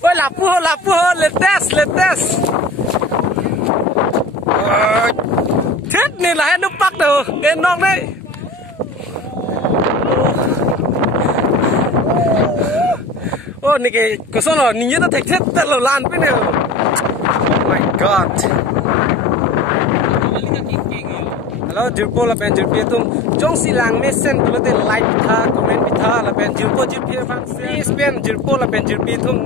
Ôi lạp pua, lên test. Chết nên là nó bắt đầu cái non đấy. Ô này cái số nào nhìn như nó thạch chết tất là lan với nào. Oh my god. Hello, jirpo la pen jirpi tum chong silang me send tu te like tha comment bi tha la pen jirpo bang please pen jirpo la pen jirpi tum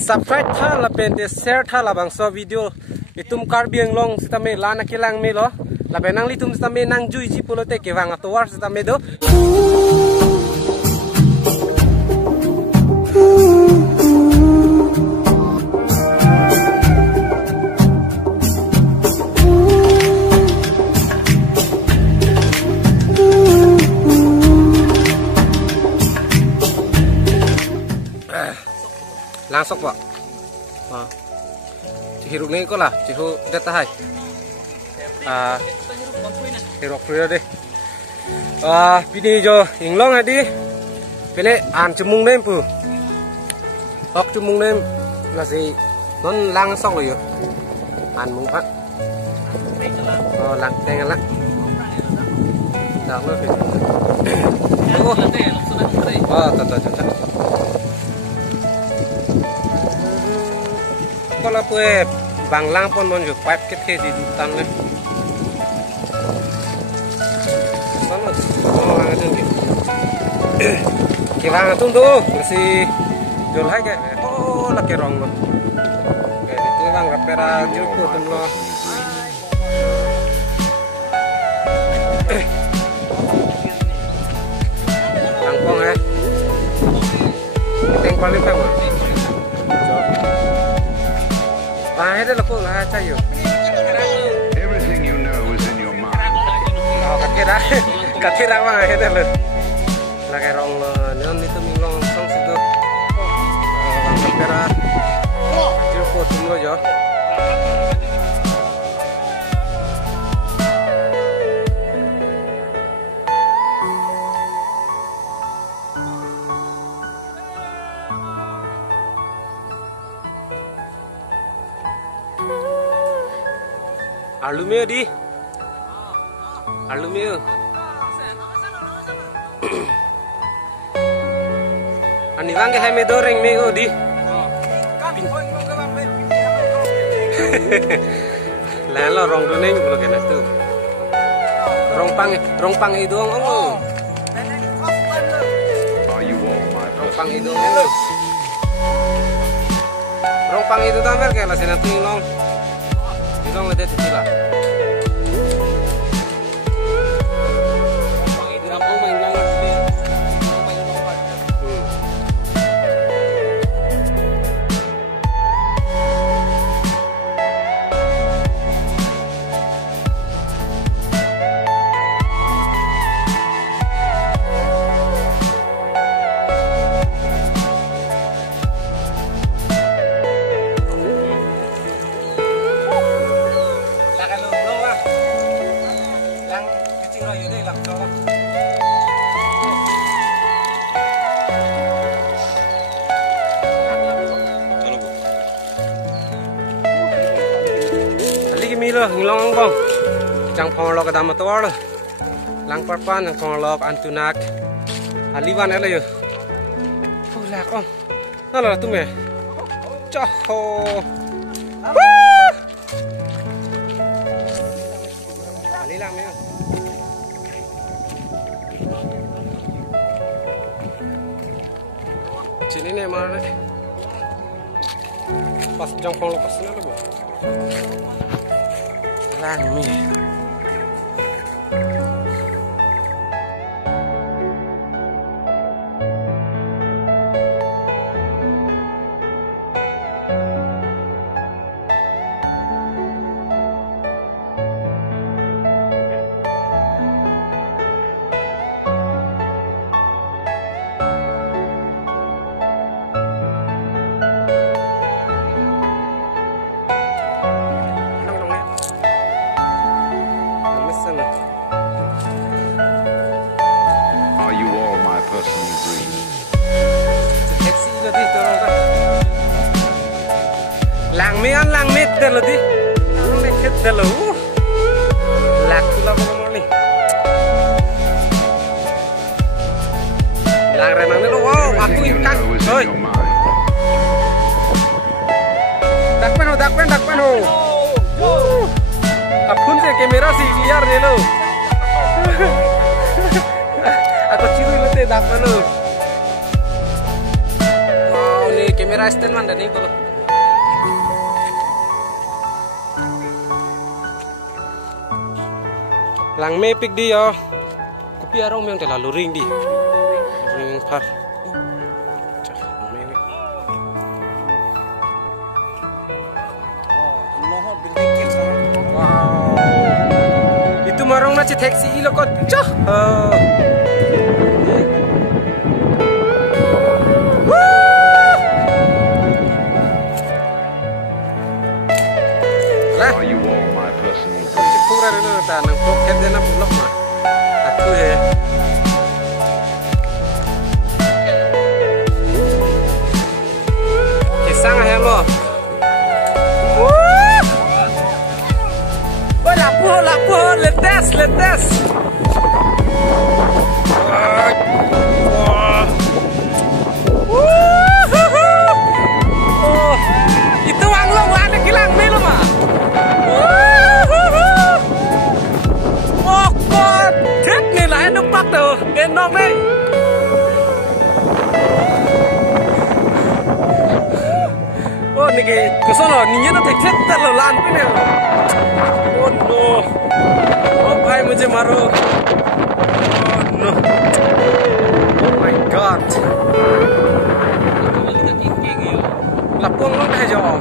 subscribe tha la pen te share tha la bang so video itum kar biang long sitame lana kilang me lo la pen nang li tum sitame nang jui ji polo te ke wang atowar sitame do langsung pak, hiruk ni ko lah, hiruk data hai, hiruk free deh, pini jo inglong adi, pini an cemung nem pu, ok cemung nem masih non langsung loh yo, an mung pak, oh lang tengan lah, dah lo oh, tata. Kalau pue banglang pun monjuk pipe ke di hutan le. Sana orang ada ni. Kirang tu masih jual hai ke. Oh lah kerong lo. Ke itu bang rapera jumpo tu lo. Langkong Teng paling sama. Everything you know is in your mind. Katira bang ada le. Lagi rong neon itu minglong song situ. Bang kapera. Jumpo semua jo. Alumio di, alumio. Ani bang ke hai me doreng me go di. Lalu rong tu neng belum kena tu. Rong pang itu ong. Are you all my Rong pang itu ong. Rong pang itu tamer ke lah senatu long. Long ada di sini lah. Ngilong bong jang phong lo kadam tawar lang parpan jang phong lo antunak aliwan ele yo pula kong nala tu me chaho alilang me sini ne mar pas jang phong lo pas na lo lang mi. lang me delo di. Lang me ket delo. Lak tula bang ni. Lang renang delo. Wow, aku Everything you ikan. know is Oi. in your mind. Dakpan ho. Apun ke kamera si clear ni lo. Aku ciru lo te dakpan lo. Wow, ni kamera stand man ni ko. Lang me pik di yo. Kopi arong yang terlalu ring di. Ring par. Wow. Itu marong na taxi ilo ko. Cah. Are you all my personal Pura na ta nang pocket din na bulok na. Aku he. Kisang hello. Lapu, letes. Oh, itu anglong ada kilang me lo ma. Oh, God, chết ni lại nó bắt đầu cái non đấy. Oh, ni cái số nào ni nó thấy chết tất là lan cái này. Oh no. Oh भाई मुझे मारो. Oh no. Oh my God. Lapung lo dah jauh.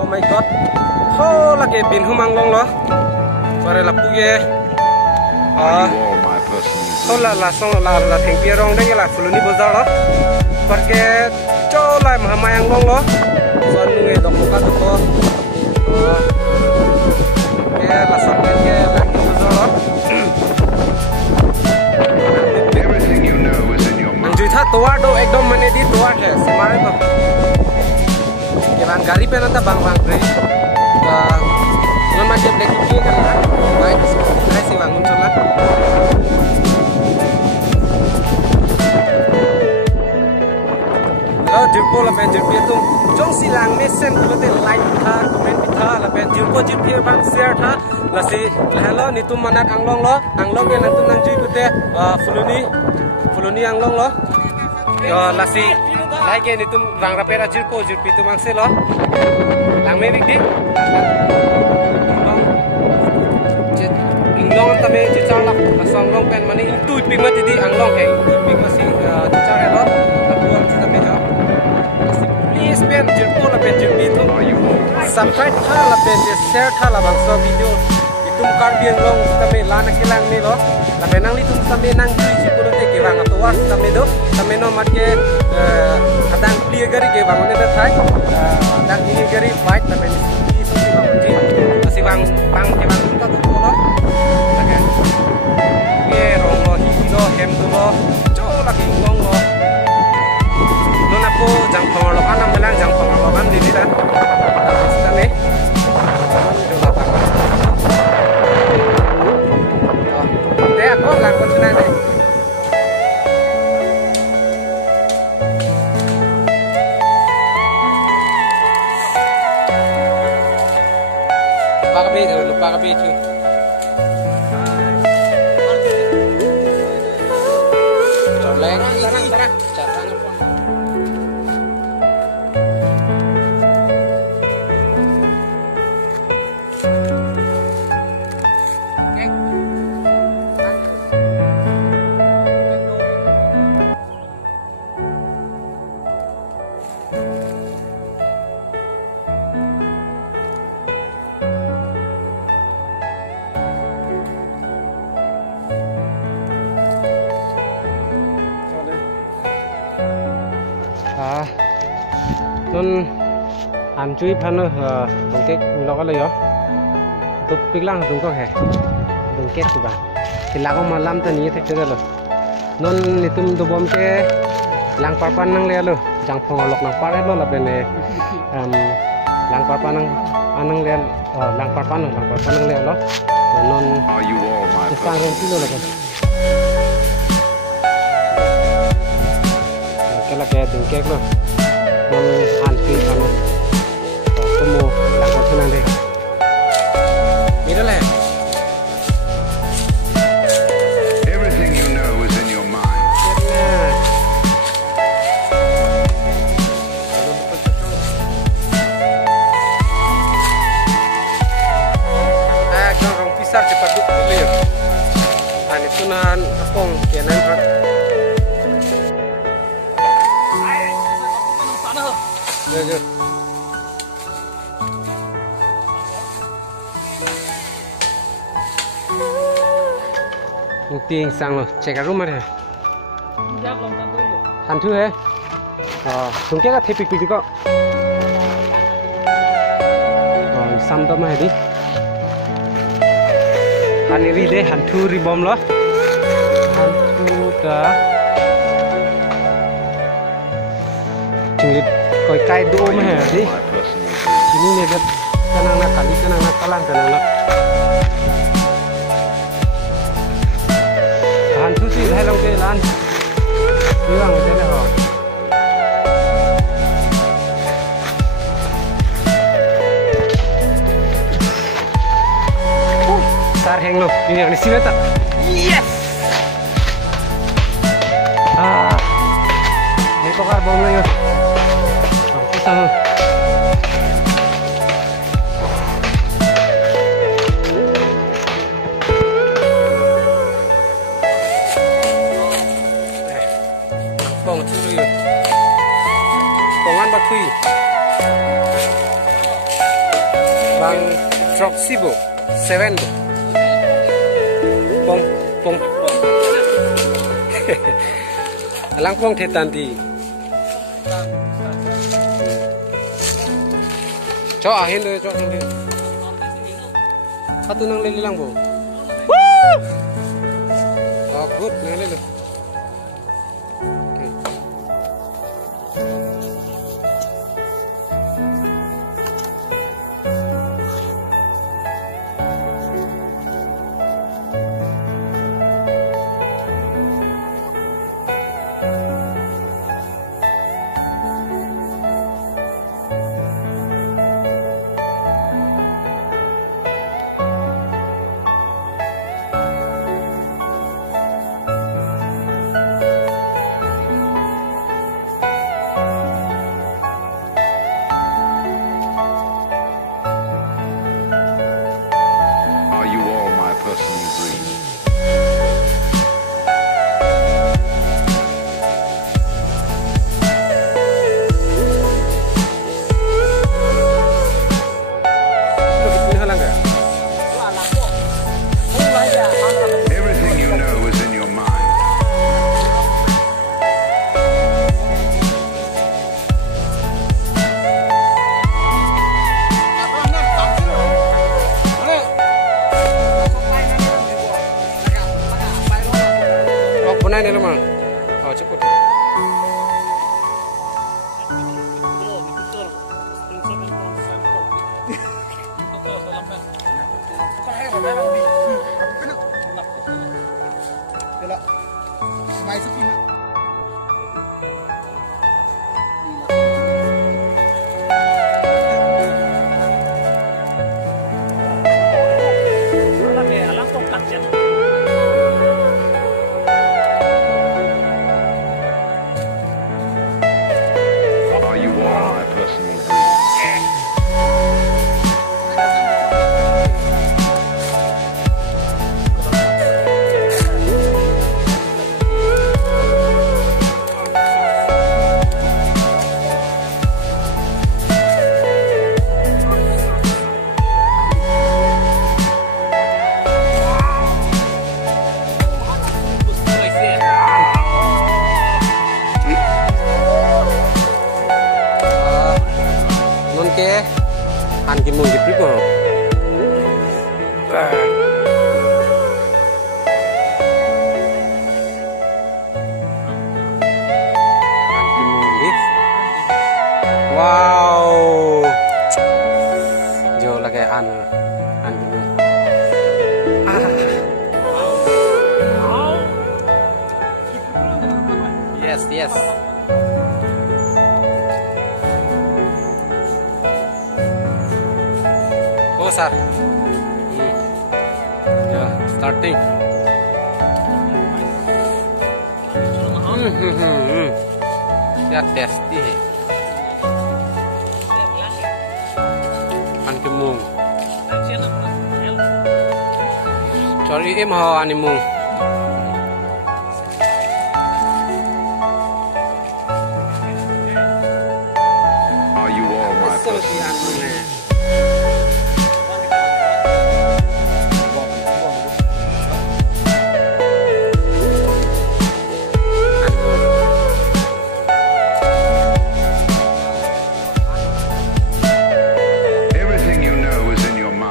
Oh my God. Oh, lagi bin humang long lo. Pare lapu ye. Are you all my personal Oh la song la thing pia rong dai la fuluni bozar lo. Porque cho la mamayang long lo. Son nunge dok ka to ko. Ke la song ke la bozar lo. Everything you know is in your mind. Anju tha toar do ekdom mane di toar hai. Semare to. Ke bang gari pe na ta bang pre. Ngon macam black tu kan lah. Baik, saya si bangun solat. Hello, jirpo la pen jirpi tu. Jong silang mesen tu te like tha, comment tha la pen jirpo jirpi bang share tha. La si hello ni tu manat anglong lo. Anglong ke nantu nang jui te fuluni anglong lo. Yo la si like ke ni tu rang rapera jirpo jirpi tu bang se lo. Lang me big di. Long tame cicara pasang long pen mani itu ping mati di anglong kayak itu ping masih cicara lo lapuan kita meja please pen jirpo la pen jirpi itu subscribe tha la pen share tha la bangso video itu kar biang long tame lana kilang ni lo la penang li tum tame nang ju jipo te ke bang atwa tame do tame no matke adang clear gari ke bang ne thai adang ini gari fight tame ni so si bang ji masih bang ke bang ta tu lo rong lo hi lo hem tu lo cho lagi ngong lo non aku jang phang lo kan melang jang phang lo kan di dan kita ni jumlah tangan deh aku lakukan sana deh lupa kabe tu Sarang, caranya pun. nên ăn chui phan nữa đồng kết nó có lấy đó tục pik lang đúng không hề đồng kết của bạn thì là con mà làm tên như thế chứ rồi nên nitum tu bom ke lang parpan nang le lo jang phong lok nang pare lo la bene lang parpan nang le lang parpan nang le lo non Are you all my sang ren personal kilo la kan cái là cái đồng kết lo non ăn chui phan lo có mua lang có thế nào đây nghĩ đó là Everything you know is in your mind. Kalau orang pisar cepat duk clear. Ani tunan apong kenan kan. Ya. Tiếng sang rồi, chạy cả rumah deh. Hantu ya. Mungkin kan tipik juga. Sam tu mah di. Ani deh hantu ribom loh. Hantu dah. Cingit koi kai do mah di. My personal dream. Ini nih kan kenang nak kali kenang nak kalang kenang nak. Hantu sih hai long ke lan. Hilang aja deh ho. Tar hang lo, ini yang di sini tak? Yes. Ini kokar bom lo yo. Pisang. Bong tu yo. Bongan batui. Bang Troxibo 7. Pong alang pong thetan di cho ahin de cho nang khatu nang le lang bo good nang le Are you all my personal dream? Everything you know is in your mind. Punai ni lemah. Oh cepat. ke an ki mung ki pripo wow jo lagi an ki mung yes oh sir yeah starting ya tasty ăn cái mùng cho đi em họ ăn mùng Are you all my pussy? Everything you know is in your mind.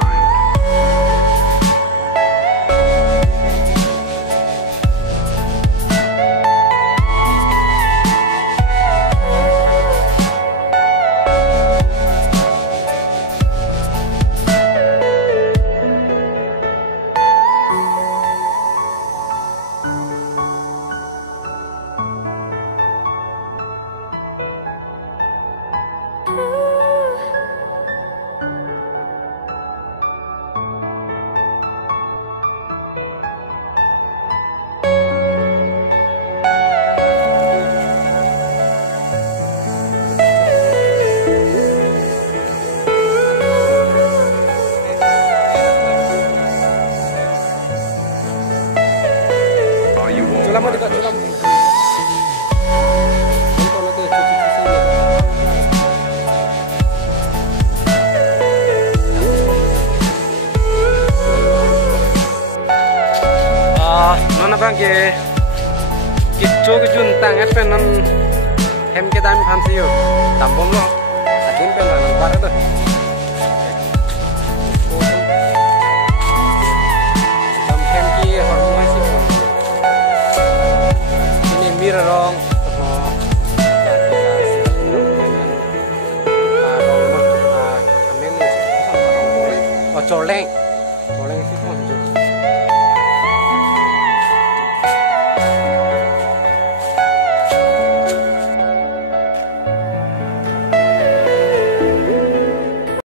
Are you all Selamat my dekat pussy? nona bang ke chok jun tang pen non hem ke dam phan siyo tam bom lo adin pen nang bar do tam hem ki hormoi si pon ini mira rong to chol leng